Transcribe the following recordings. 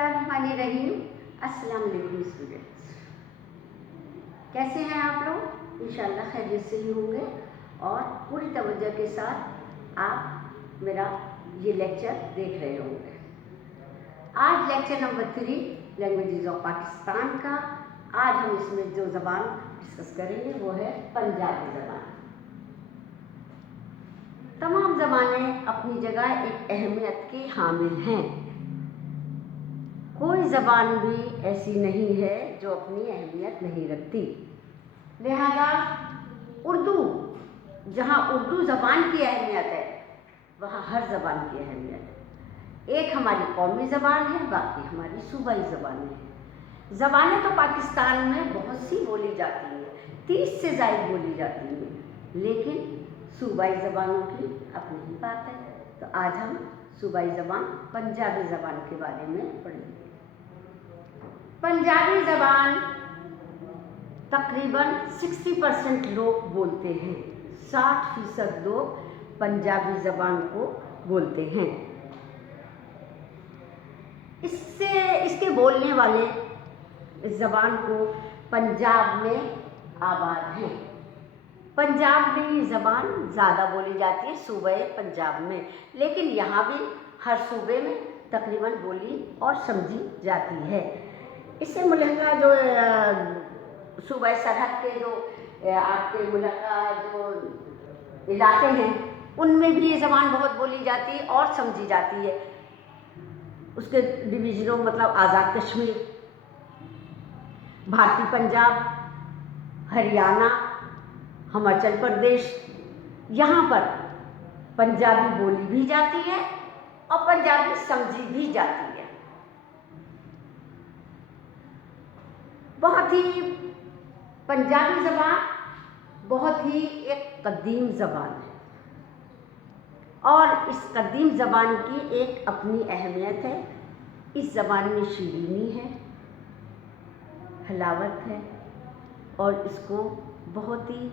बिस्मिल्लाहिर्रहमानिर्रहीम। अस्सलाम वालेकुम स्टूडेंट्स, कैसे हैं आप लोग? इंशाअल्लाह खैरियत से ही होंगे और पूरी तवज्जो के साथ आप मेरा ये लेक्चर देख रहे होंगे। आज lecture number 3 languages of Pakistan का। आज हम इसमें जो ज़बान डिस्कस करेंगे वो है पंजाबी ज़बान। तमाम ज़बानें अपनी जगह एक अहमियत की हामिल हैं। कोई ज़बान भी ऐसी नहीं है जो अपनी अहमियत नहीं रखती। लिहाजा उर्दू, जहाँ उर्दू ज़बान की अहमियत है वहाँ हर ज़बान की अहमियत है। एक हमारी कौमी ज़बान है, बाकी हमारी सूबाई ज़बानें हैं। ज़बानें तो पाकिस्तान में बहुत सी बोली जाती हैं, 30 से ज़ायद बोली जाती हैं, लेकिन सूबाई ज़बानों की अपनी ही बात है। तो आज हम सूबाई ज़बान पंजाबी ज़बान के बारे में पढ़ेंगे। पंजाबी ज़बान तकरीबन 60% लोग बोलते हैं। 60% लोग पंजाबी ज़बान को बोलते हैं। इसके बोलने वाले इस ज़बान को पंजाब में आबाद हैं। पंजाब में ये ज़बान ज़्यादा बोली जाती है, सूबे पंजाब में, लेकिन यहाँ भी हर सूबे में तकरीबन बोली और समझी जाती है। इससे मुल्का जो सूबे सरहद के जो आपके मुल्का जो इलाके हैं उनमें भी ये ज़बान बहुत बोली जाती है और समझी जाती है। उसके डिवीज़नों मतलब आज़ाद कश्मीर, भारतीय पंजाब, हरियाणा, हिमाचल प्रदेश, यहाँ पर पंजाबी बोली भी जाती है और पंजाबी समझी भी जाती है। बहुत ही पंजाबी ज़बान बहुत ही एक कदीम ज़बान है और इस कदीम ज़बान की एक अपनी अहमियत है। इस ज़बान में शीरीनी है, हलावत है और इसको बहुत ही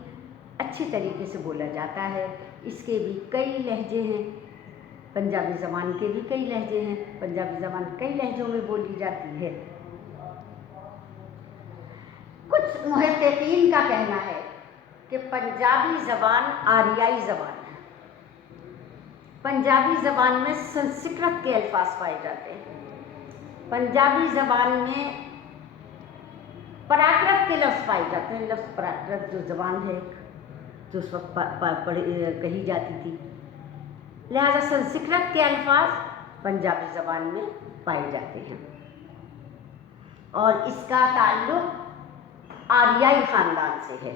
अच्छी तरीके से बोला जाता है। इसके भी कई लहजे हैं, पंजाबी ज़बान के भी कई लहजे हैं। पंजाबी ज़बान कई लहजों में बोली जाती है। कुछ मुहक्किकीन का कहना है कि पंजाबी ज़बान आरियाई ज़बान है। पंजाबी ज़बान में संस्कृत के अल्फाज पाए जाते हैं। पंजाबी ज़बान में प्राकृत के लफ्ज़ पाए जाते हैं। लफ्ज़ प्राकृत जो ज़बान है जो उस वक्त कही जाती थी, लिहाजा संस्कृत के अल्फाज पंजाबी ज़बान में पाए जाते हैं और इसका ताल्लुक़ आरियाई ख़ानदान से है।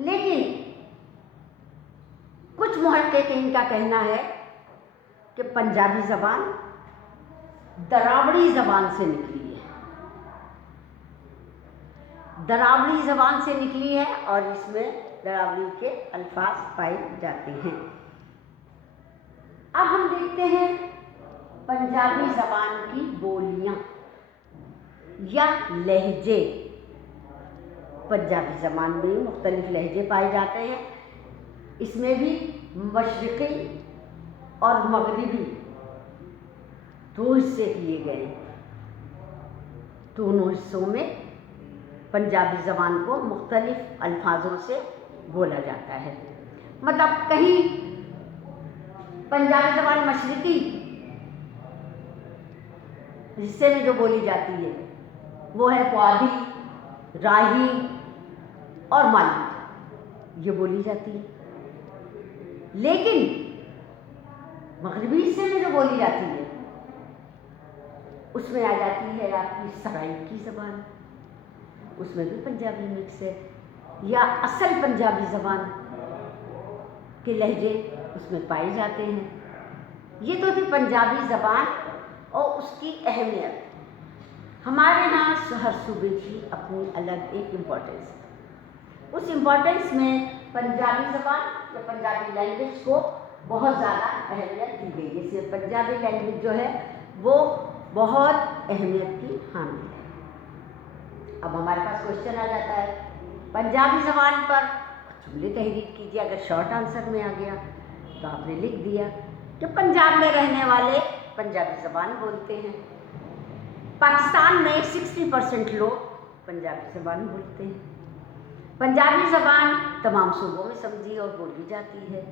लेकिन कुछ मुहक्किकीन का कहना है कि पंजाबी ज़बान दरावड़ी ज़बान से निकली है। दरावड़ी ज़बान से निकली है और इसमें दरावड़ी के अल्फाज पाए जाते हैं। अब हम देखते हैं पंजाबी ज़बान की बोलियां या लहजे। पंजाबी ज़बान में मुख्तलिफ लहजे पाए जाते हैं। इसमें भी मशरिक़ी और मगरिबी दो हिस्से किए गए। दोनों हिस्सों में पंजाबी ज़बान को मुख्तलिफ अल्फाजों से बोला जाता है। मतलब कहीं पंजाबी ज़बान मशरिक़ी हिस्से में जो बोली जाती है वो है पुआधी, राही और माली, ये बोली जाती है। लेकिन मगरिबी हिस्से में जो बोली जाती है उसमें आ जाती है आपकी सराइकी ज़बान, उसमें भी पंजाबी मिक्स है, या असल पंजाबी ज़बान के लहजे उसमें पाए जाते हैं। ये तो थी पंजाबी ज़बान और उसकी अहमियत। हमारे यहाँ हर सूबे की अपनी अलग एक इम्पोर्टेंस है। उस इम्पोर्टेंस में पंजाबी ज़बान या पंजाबी लैंग्वेज को बहुत ज़्यादा अहमियत दी गई है। इसलिए पंजाबी लैंग्वेज जो है वो बहुत अहमियत की हामिल है। अब हमारे पास क्वेश्चन आ जाता है, पंजाबी ज़बान पर जुमले तहरीर कीजिए। अगर शॉर्ट आंसर में आ गया तो आपने लिख दिया, کہ پنجاب میں رہنے والے پنجابی زبان بولتے ہیں. پاکستان میں 60% لوگ پنجابی زبان بولتے ہیں. پنجابی زبان تمام صوبوں میں سمجھی اور بولی جاتی ہے.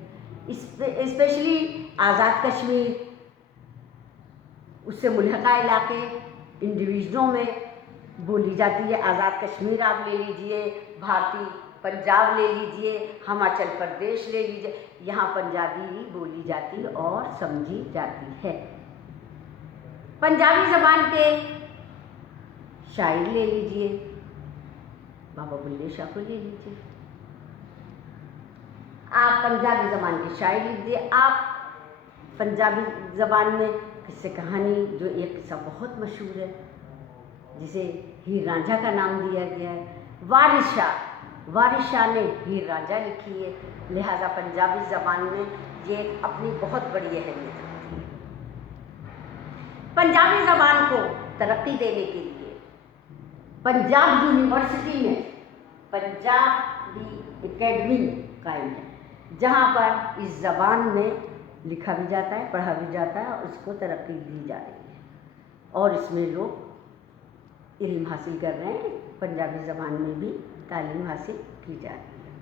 اسپیشلی آزاد کشمیر، اس سے ملحقہ علاقے، ان ڈویژنوں میں بولی جاتی ہے. آزاد کشمیر آپ لے لیجئے، بھارتی پنجاب لے لیجئے، ہماچل پردیش لے لیجئے، یہاں پنجابی ہی بولی جاتی اور سمجھی جاتی ہے. پنجابی زبان کے شاعر لے لیجئے، بابا بلے شاہ کو لے لیجئے. آپ پنجابی زبان کی شاعری لیجیے. آپ پنجابی زبان میں قصے کہانی، جو ایک قصہ بہت مشہور ہے جسے ہیر رانجھا کا نام دیا گیا ہے، وارث شاہ نے ہیر رانجھا لکھی ہے، لہذا پنجابی زبان میں یہ اپنی بہت بڑی اہمیت رکھتی ہے. پنجابی زبان کو ترقی دینے کے لیے پنجاب یونیورسٹی میں پنجابی اکیڈمی قائم ہے، جہاں پر اس زبان میں لکھا بھی جاتا ہے، پڑھا بھی جاتا ہے اور اس کو ترقی دی جا رہی ہے، اور اس میں لوگ علم حاصل کر رہے ہیں. پنجابی زبان میں بھی تعلیم حاصل کی جا رہی ہے.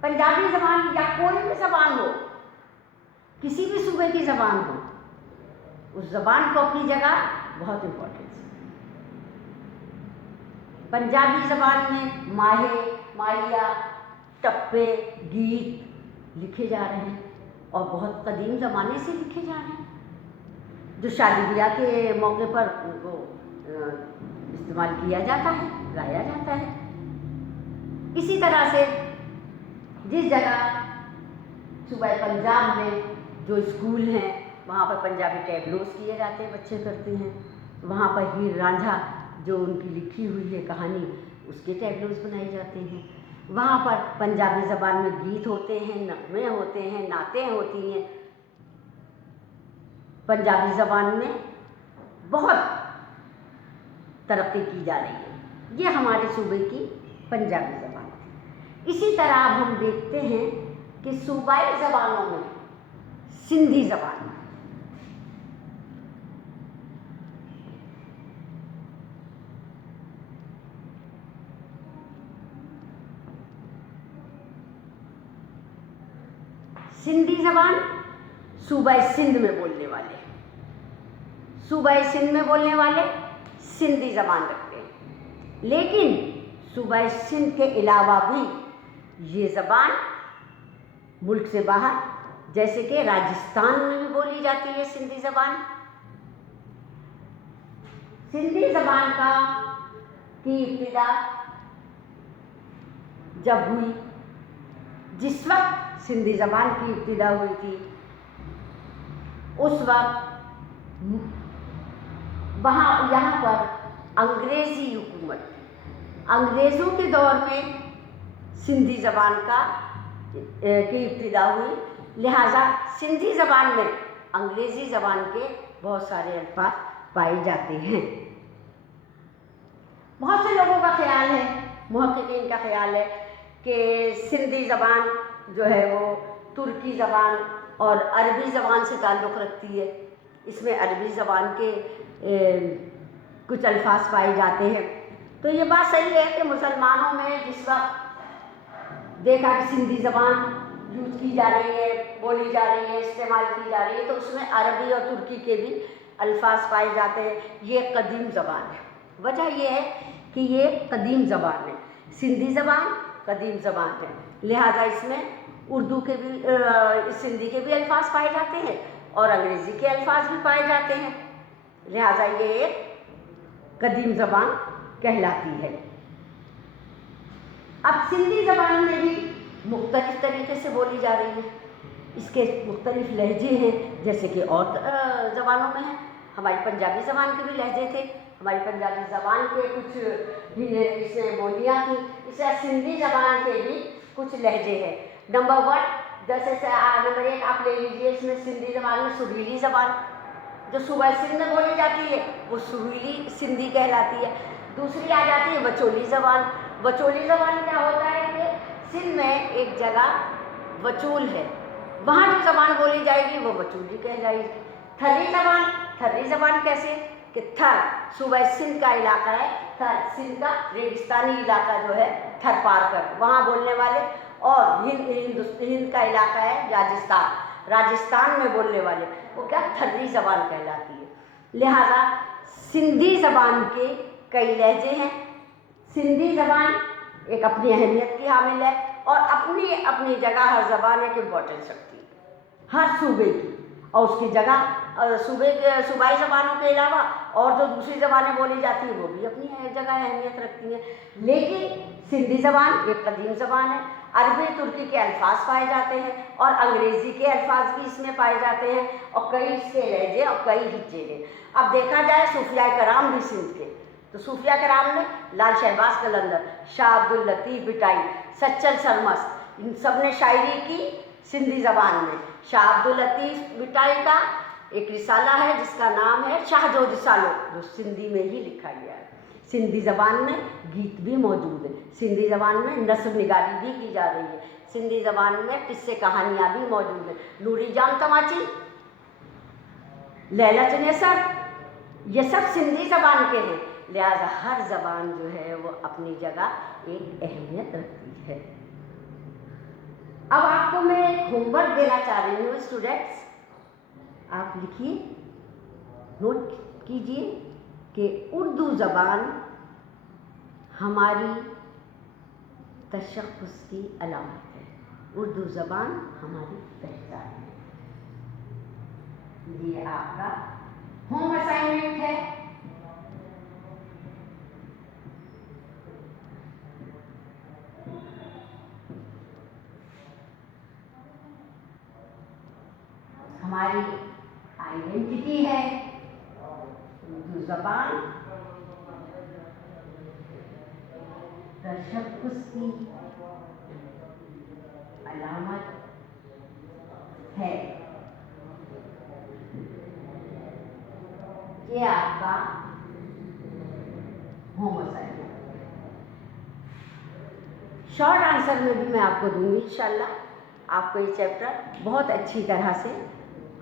پنجابی زبان یا کوئی بھی زبان ہو، کسی بھی صوبے کی زبان ہو، اس زبان کو اپنی جگہ بہت امپورٹنس ہے. پنجابی زبان میں ماہے، ماہیہ، ٹپے، گیت لکھے جا رہے ہیں اور بہت قدیم زمانے سے لکھے جا رہے ہیں، جو شادی بیاہ کے موقع پر ان کو استعمال کیا جاتا ہے، گایا جاتا ہے. اسی طرح سے جس جگہ صوبہ پنجاب میں جو اسکول ہیں وہاں پر پنجابی ٹیبلوز کیے جاتے ہیں، بچے کرتے ہیں. وہاں پر ہیر رانجھا جو ان کی لکھی ہوئی ہے کہانی، اس کے ٹیبلوز بنائے جاتے ہیں. وہاں پر پنجابی زبان میں گیت ہوتے ہیں، نغمے ہوتے ہیں، نعتیں ہوتی ہیں. پنجابی زبان میں بہت ترقی کی جا رہی ہے. یہ ہمارے صوبے کی پنجابی زبان ہے. اسی طرح اب ہم دیکھتے ہیں کہ صوبائی زبانوں میں سندھی زبان، سندھی زبان صوبہ سندھ میں بولنے والے، صوبہ سندھ میں بولنے والے سندھی زبان رکھتے ہیں. لیکن صوبہ سندھ کے علاوہ بھی یہ زبان ملک سے باہر، جیسے کہ راجستھان میں بھی بولی جاتی ہے سندھی زبان. سندھی زبان کی ابتدا جب ہوئی، جس وقت سندھی زبان کی ابتدا ہوئی تھی، اس وقت یہاں پر انگریزی حکومت تھی. انگریزوں کے دور میں سندھی زبان کی ابتدا ہوئی، لہٰذا سندھی زبان میں انگریزی زبان کے بہت سارے الفاظ پائے جاتے ہیں. بہت سے لوگوں کا خیال ہے، محققین کا خیال ہے کہ سندھی زبان جو ہے وہ ترکی زبان اور عربی زبان سے تعلق رکھتی ہے. اس میں عربی زبان کے کچھ الفاظ پائے جاتے ہیں. تو یہ بات صحیح ہے کہ مسلمانوں میں جس وقت دیکھا کہ سندھی زبان یوز کی جا رہی ہے، بولی جا رہی ہے، استعمال کی جا رہی ہے، تو اس میں عربی اور ترکی کے بھی الفاظ پائے جاتے ہیں. یہ قدیم زبان ہے. وجہ یہ ہے کہ یہ قدیم زبان ہے، سندھی زبان قدیم زبان ہے، لہذا اس میں اردو کے بھی سندھی کے بھی الفاظ پائے جاتے ہیں اور انگریزی کے الفاظ بھی پائے جاتے ہیں، لہذا یہ ایک قدیم زبان کہلاتی ہے. اب سندھی زبان میں بھی مختلف طریقے سے بولی جا رہی ہے. اس کے مختلف لہجے ہیں، جیسے کہ اور زبانوں میں ہیں. ہماری پنجابی زبان کے بھی لہجے تھے، ہماری پنجابی زبان کے کچھ اس میں بولیاں تھیں. اس طرح سندھی زبان کے بھی کچھ لہجے ہیں. نمبر 1 جیسے نمبر 1 آپ لے لیجیے، اس میں سندھی زبان میں سریلی زبان جو صوبہ سندھ میں بولی جاتی ہے وہ سریلی سندھی کہلاتی ہے. دوسری آ جاتی ہے وچولی زبان. وچولی زبان کیا ہوتا ہے کہ سندھ میں ایک جگہ وچول ہے، वहाँ जो ज़बान बोली जाएगी वो वचूली कहलाएगी। थर्री ज़बान कैसे कि थर सूबा सिंध का इलाका है, थर सिंध का रेगिस्तानी इलाका जो है थर पार कर वहाँ बोलने वाले, और हिंद का इलाका है राजस्थान में बोलने वाले, वो क्या थर्री ज़बान कहलाती है। लिहाजा सिंधी ज़बान के कई लहजे हैं। सिंधी ज़बान एक अपनी अहमियत की हामिल है और अपनी अपनी जगह हर ज़बान एक इम्पोर्टेंस रखती है, हर सूबे की और उसकी जगह सूबाई ज़बानों के अलावा और जो दूसरी ज़बानें बोली जाती हैं वो भी अपनी जगह अहमियत रखती हैं। लेकिन सिंधी ज़बान एक कदीम ज़बान है। अरबी तुर्की के अल्फाज पाए जाते हैं और अंग्रेज़ी के अल्फाज भी इसमें पाए जाते हैं और कई इसके लहजे और कई हिज्जे हैं। अब देखा जाए सूफियाए कराम भी सिंध के, तो सूफिया कराम में लाल शहबाज कलंदर, शाह अब्दुल लतीफ़ बिटाई, सच्चल सरमस्त, इन सब ने शायरी की सिंधी ज़बान में। शाह अब्दुल लतीफ़ बिटाई का एक रिसाला है जिसका नाम है शाहजो रिसालो, जो सिंधी में ही लिखा गया है। सिंधी ज़बान में गीत भी मौजूद है, सिंधी ज़बान में नस्र निगारी भी की जा रही है, सिंधी ज़बान में किस्से कहानियाँ भी मौजूद हैं। नूरी जान तमाची, लैला चनेसर, ये सब सिंधी ज़बान के हैं। लिहाजा हर ज़बान जो है वो अपनी जगह एक अहमियत रखती है। अब आपको मैं एक होमवर्क देना चाह रही हूँ स्टूडेंट्स, आप लिखिए, नोट कीजिए कि उर्दू ज़बान हमारी तशख़्ख़ुस की अलामत है, उर्दू ज़बान हमारी पहचान है। ये आपका होम असाइनमेंट है। हमारी आइडेंटिटी है उर्दू ज़बान, तशख़्ख़ुस की अलामत है। ये आपका होम असाइनमेंट। शॉर्ट आंसर में भी मैं आपको दूंगी इंशाल्लाह। आपको ये चैप्टर बहुत अच्छी तरह से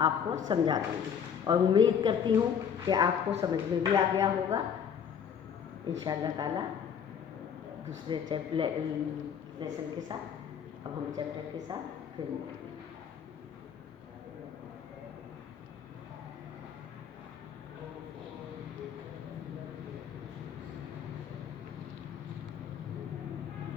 आपको समझा दूंगी और उम्मीद करती हूँ कि आपको समझ में भी आ गया होगा इंशाल्लाह ताला। दूसरे लेसन के साथ अब हम चैप्टर के साथ फिर